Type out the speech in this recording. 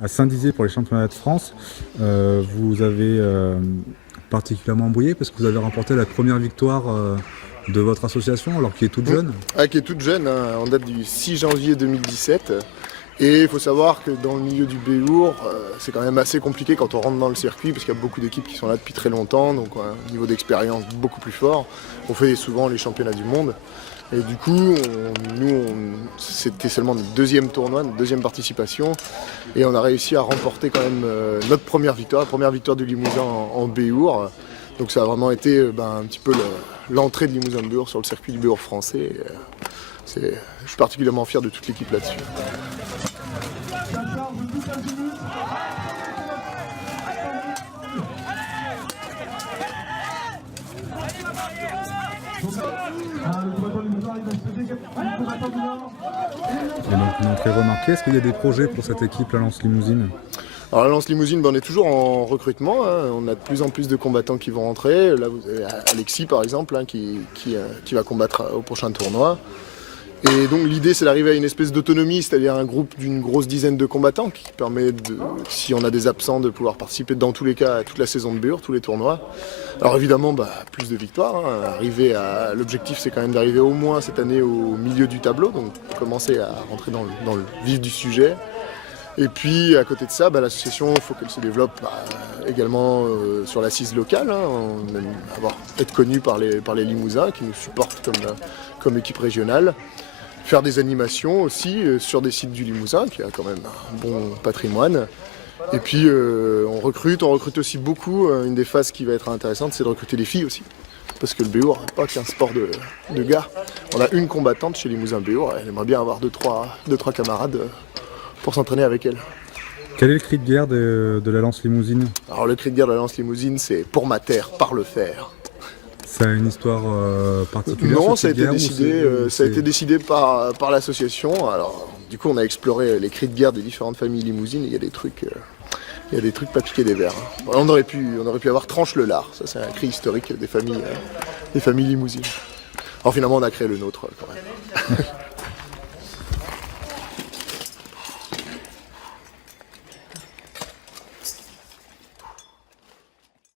À Saint-Dizier pour les championnats de France, vous avez particulièrement embrouillé parce que vous avez remporté la première victoire de votre association alors qui est toute jeune. Ah, qui est toute jeune, hein, en date du 6 janvier 2017. Et il faut savoir que dans le milieu du Béour, c'est quand même assez compliqué quand on rentre dans le circuit parce qu'il y a beaucoup d'équipes qui sont là depuis très longtemps, donc un niveau d'expérience beaucoup plus fort. On fait souvent les championnats du monde. Et du coup, c'était seulement notre deuxième tournoi, notre deuxième participation. Et on a réussi à remporter quand même notre première victoire, la première victoire du Limousin en Béour. Donc ça a vraiment été un petit peu l'entrée de Limousin de Béour sur le circuit du Béour français. Je suis particulièrement fier de toute l'équipe là-dessus. Et donc une entrée remarquée. Est-ce qu'il y a des projets pour cette équipe, la Lance Limousine? Alors la Lance Limousine, on est toujours en recrutement, hein. On a de plus en plus de combattants qui vont rentrer. Là vous avez Alexis par exemple hein, qui va combattre au prochain tournoi. Et donc l'idée c'est d'arriver à une espèce d'autonomie, c'est-à-dire un groupe d'une grosse dizaine de combattants qui permet, si on a des absents, de pouvoir participer dans tous les cas à toute la saison de Béour, tous les tournois. Alors évidemment, plus de victoires. Hein. L'objectif c'est quand même d'arriver au moins cette année au milieu du tableau, donc commencer à rentrer dans le vif du sujet. Et puis à côté de ça, l'association, il faut qu'elle se développe également sur l'assise locale. Hein. On aime être connu par les Limousins qui nous supportent comme équipe régionale. Faire des animations aussi sur des sites du Limousin, qui a quand même un bon patrimoine. Et puis on recrute aussi beaucoup. Une des phases qui va être intéressante, c'est de recruter des filles aussi. Parce que le Béour n'est pas qu'un sport de gars. On a une combattante chez Limousin Béour, elle aimerait bien avoir deux, trois camarades pour s'entraîner avec elle. Quel est le cri de guerre de la Lance Limousine? Alors le cri de guerre de la Lance Limousine, c'est « Pour ma terre, par le fer ». Ça a une histoire particulière? Non, ça a été décidé par l'association. Alors, du coup, on a exploré les cris de guerre des différentes familles limousines. Il y a des trucs pas piqués des verres. On aurait pu avoir Tranche le lard. Ça, c'est un cri historique des familles limousines. Alors finalement, on a créé le nôtre quand même.